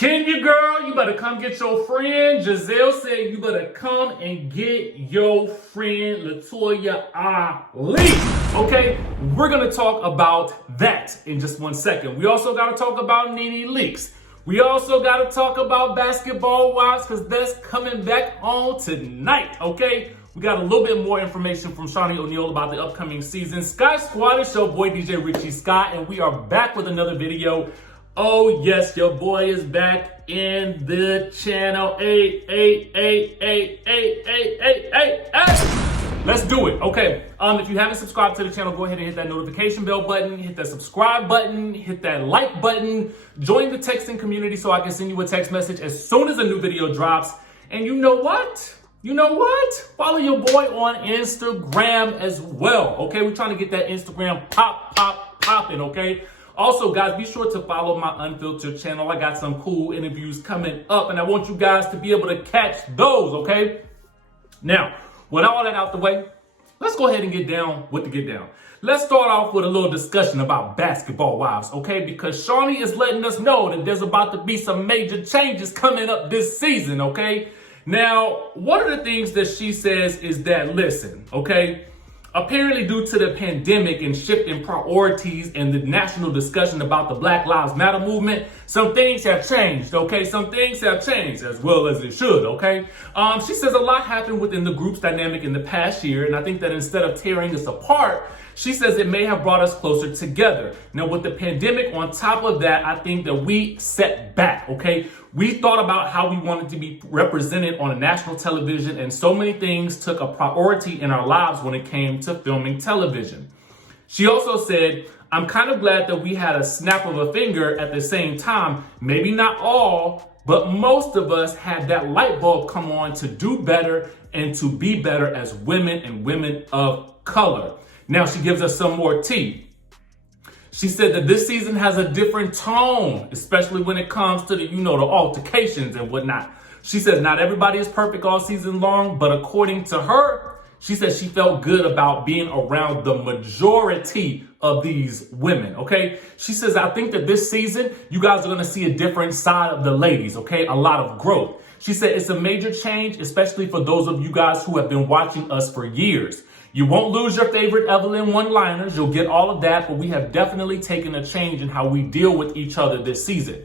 Kenya girl, you better come get your friend. Giselle said you better come and get your friend LATOYA Ali. Okay, we're gonna talk about that in just 1 second. We also gotta talk about Nene Leakes. We also gotta talk about Basketball Wives because that's coming back on tonight, okay? We got a little bit more information from Shaunie O'Neal about the upcoming season. Sky Squad is your boy DJ Richie Skye, and we are back with another video. Oh yes, your boy is back in the channel. Hey. Let's do it. Okay. If you haven't subscribed to the channel, go ahead and hit that notification bell button, hit that subscribe button, hit that like button, join the texting community so I can send you a text message as soon as a new video drops. And you know what? Follow your boy on Instagram as well. Okay, we're trying to get that Instagram popping, okay? Also, guys, be sure to follow my Unfiltered channel. I got some cool interviews coming up, and I want you guys to be able to catch those, okay? Now, with all that out the way, let's go ahead and get down with the get down. Let's start off with a little discussion about Basketball Wives, okay? Because Shaunie is letting us know that there's about to be some major changes coming up this season, okay? Now, one of the things that she says is that, listen, okay? Apparently, due to the pandemic and shift in priorities and the national discussion about the Black Lives Matter movement, some things have changed, okay? Some things have changed as well as it should, okay? She says a lot happened within the group's dynamic in the past year, and I think that instead of tearing us apart, she says it may have brought us closer together. Now, with the pandemic on top of that, I think that we set back, okay? We thought about how we wanted to be represented on a national television, and so many things took a priority in our lives when it came to filming television. She also said, I'm kind of glad that we had a snap of a finger at the same time. Maybe not all, but most of us had that light bulb come on to do better and to be better as women and women of color. Now she gives us some more tea. She said that this season has a different tone, especially when it comes to the, the altercations and whatnot. She says not everybody is perfect all season long, but according to her, she says she felt good about being around the majority of these women, okay? She says, I think that this season, you guys are gonna see a different side of the ladies, okay? A lot of growth. She said it's a major change, especially for those of you guys who have been watching us for years. You won't lose your favorite Evelyn one-liners. You'll get all of that, but we have definitely taken a change in how we deal with each other this season.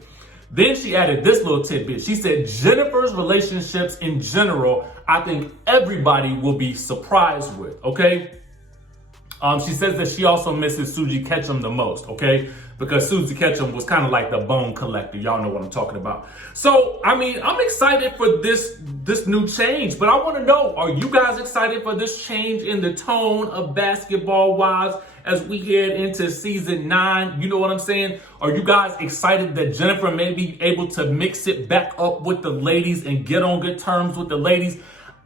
Then she added this little tidbit. She said, Jennifer's relationships in general, I think everybody will be surprised with, okay? She says that she also misses Susie Ketchum the most, okay? Because Susie Ketchum was kind of like the bone collector. Y'all know what I'm talking about. So, I mean, I'm excited for this new change, but I want to know, are you guys excited for this change in the tone of Basketball Wives as we head into season 9? You know what I'm saying? Are you guys excited that Jennifer may be able to mix it back up with the ladies and get on good terms with the ladies?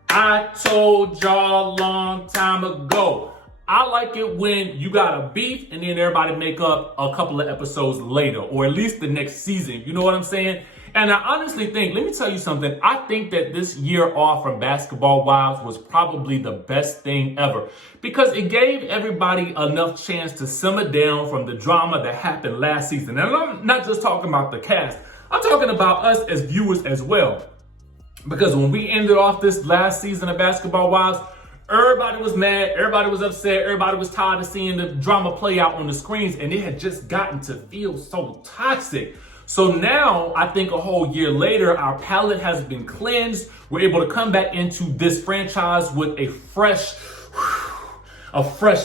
I told y'all a long time ago, I like it when you got a beef and then everybody make up a couple of episodes later, or at least the next season. You know what I'm saying? And I honestly think, let me tell you something. I think that this year off from Basketball Wives was probably the best thing ever because it gave everybody enough chance to simmer down from the drama that happened last season. And I'm not just talking about the cast. I'm talking about us as viewers as well. Because when we ended off this last season of Basketball Wives, everybody was mad, everybody was upset, everybody was tired of seeing the drama play out on the screens, and it had just gotten to feel so toxic. So now, I think a whole year later, our palate has been cleansed. We're able to come back into this franchise with a fresh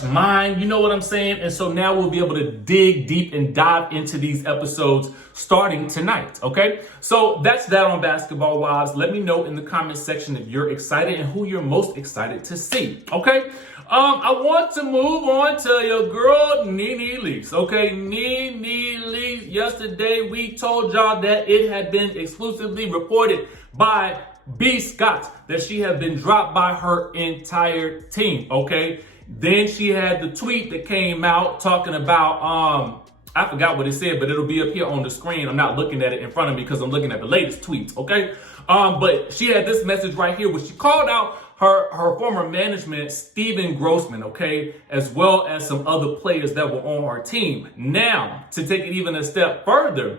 mind, you know what I'm saying? And so now we'll be able to dig deep and dive into these episodes starting tonight, okay? So that's that on Basketball Wives. Let me know in the comment section if you're excited and who you're most excited to see, okay? I want to move on to your girl, Nene Leakes, okay? Nene Leakes, yesterday we told y'all that it had been exclusively reported by B. Scott that she had been dropped by her entire team, okay? Then she had the tweet that came out talking about, I forgot what it said, but it'll be up here on the screen. I'm not looking at it in front of me because I'm looking at the latest tweets, okay? But she had this message right here where she called out her former management, Steven Grossman, okay, as well as some other players that were on her team. Now, to take it even a step further,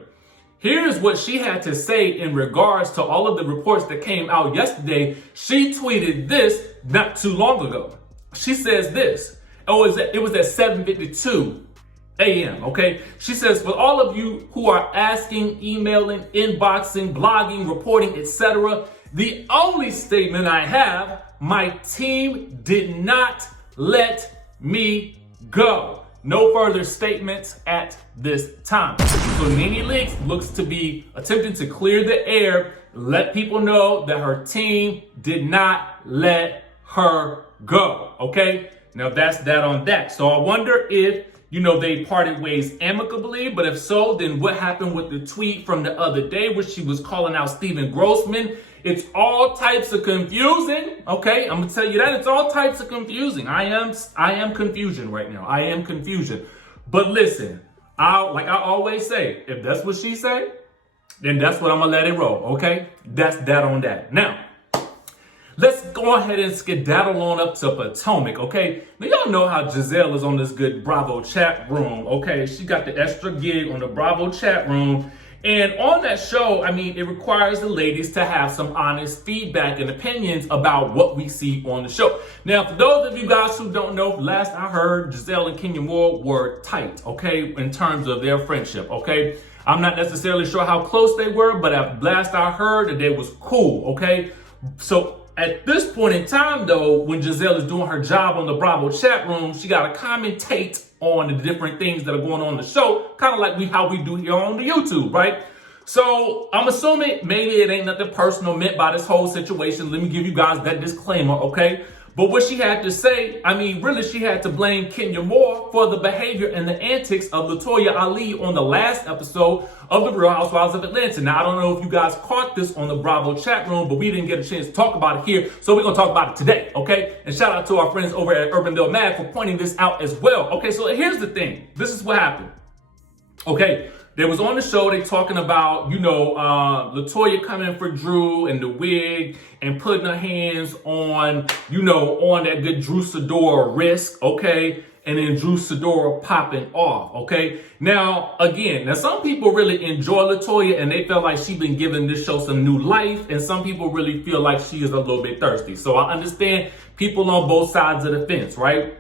Here's what she had to say in regards to all of the reports that came out yesterday. She tweeted this not too long ago. She says this. It was at 7:52 a.m., okay? She says, for all of you who are asking, emailing, inboxing, blogging, reporting, etc., the only statement I have, my team did not let me go. No further statements at this time. So Nene Leakes looks to be attempting to clear the air, let people know that her team did not let her go, okay? Now that's that on that. So I wonder if, they parted ways amicably, but if so, then what happened with the tweet from the other day where she was calling out Steven Grossman? It's all types of confusing, okay? I'm gonna tell you that, it's all types of confusing. I am confusion right now. I am confusion. But listen, like I always say, if that's what she say, then that's what I'm gonna let it roll, okay? That's that on that. Now, let's go ahead and skedaddle on up to Potomac, okay? Now, y'all know how Gizelle is on this good Bravo chat room, okay? She got the extra gig on the Bravo chat room. And on that show, it requires the ladies to have some honest feedback and opinions about what we see on the show. Now, for those of you guys who don't know, last I heard, Gizelle and Kenya Moore were tight, okay, in terms of their friendship, okay? I'm not necessarily sure how close they were, but at last I heard that they was cool, okay? So at this point in time, though, when Gizelle is doing her job on the Bravo chat room, she got to commentate on the different things that are going on in the show, kind of like how we do here on the YouTube, right? So I'm assuming maybe it ain't nothing personal meant by this whole situation. Let me give you guys that disclaimer, okay? But what she had to say, really she had to blame Kenya Moore for the behavior and the antics of LATOYA Ali on the last episode of The Real Housewives of Atlanta. Now, I don't know if you guys caught this on the Bravo chat room, but we didn't get a chance to talk about it here, so we're going to talk about it today, okay? And shout out to our friends over at Urbandale Mag for pointing this out as well. Okay, so here's the thing. This is what happened. Okay, they was on the show, they talking about, LATOYA coming for Drew and the wig and putting her hands on, on that good Drew Sidora wrist, okay? And then Drew Sidora popping off, okay? Now, again, some people really enjoy LATOYA and they feel like she's been giving this show some new life, and some people really feel like she is a little bit thirsty. So I understand people on both sides of the fence, right?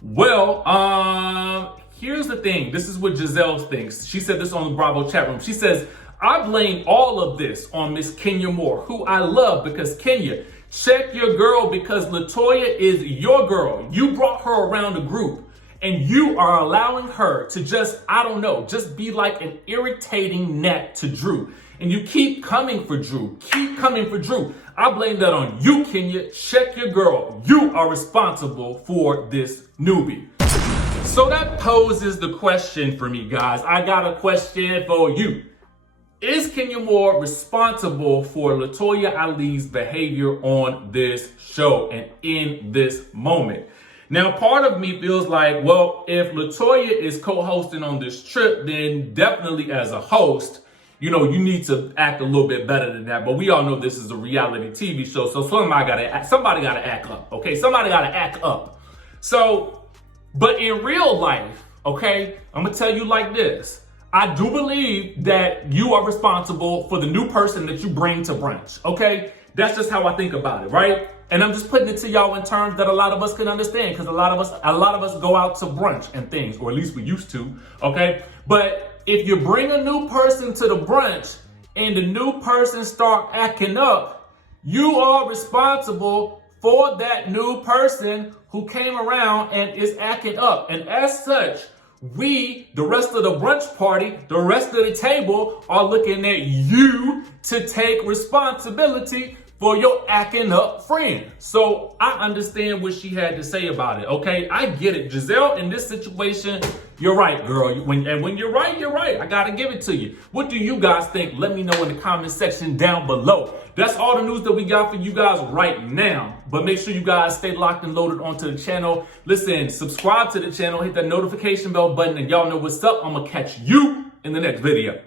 Well, here's the thing. This is what Gizelle thinks. She said this on the Bravo chat room. She says, I blame all of this on Miss Kenya Moore, who I love, because Kenya, check your girl, because LATOYA is your girl. You brought her around the group and you are allowing her to just be like an irritating gnat to Drew. And you keep coming for Drew. Keep coming for Drew. I blame that on you, Kenya. Check your girl. You are responsible for this newbie. So that poses the question for me, guys. I got a question for you. Is Kenya Moore responsible for LATOYA Ali's behavior on this show and in this moment? Now, part of me feels like, well, if LATOYA is co-hosting on this trip, then definitely as a host, you need to act a little bit better than that. But we all know this is a reality TV show, so somebody gotta act up, okay? Somebody gotta act up. So, but in real life, okay, I'm gonna tell you like this. I do believe that you are responsible for the new person that you bring to brunch, okay? That's just how I think about it, right? And I'm just putting it to y'all in terms that a lot of us can understand, because a lot of us go out to brunch and things, or at least we used to, okay? But if you bring a new person to the brunch and the new person start acting up, you are responsible for that new person who came around and is acting up. And as such, we, the rest of the brunch party, the rest of the table, are looking at you to take responsibility for your acting up friend. So I understand what she had to say about it, okay? I get it. Gizelle, in this situation, you're right, girl. When you're right, you're right. I gotta give it to you. What do you guys think? Let me know in the comment section down below. That's all the news that we got for you guys right now. But make sure you guys stay locked and loaded onto the channel. Listen, subscribe to the channel, hit that notification bell button, and y'all know what's up. I'm gonna catch you in the next video.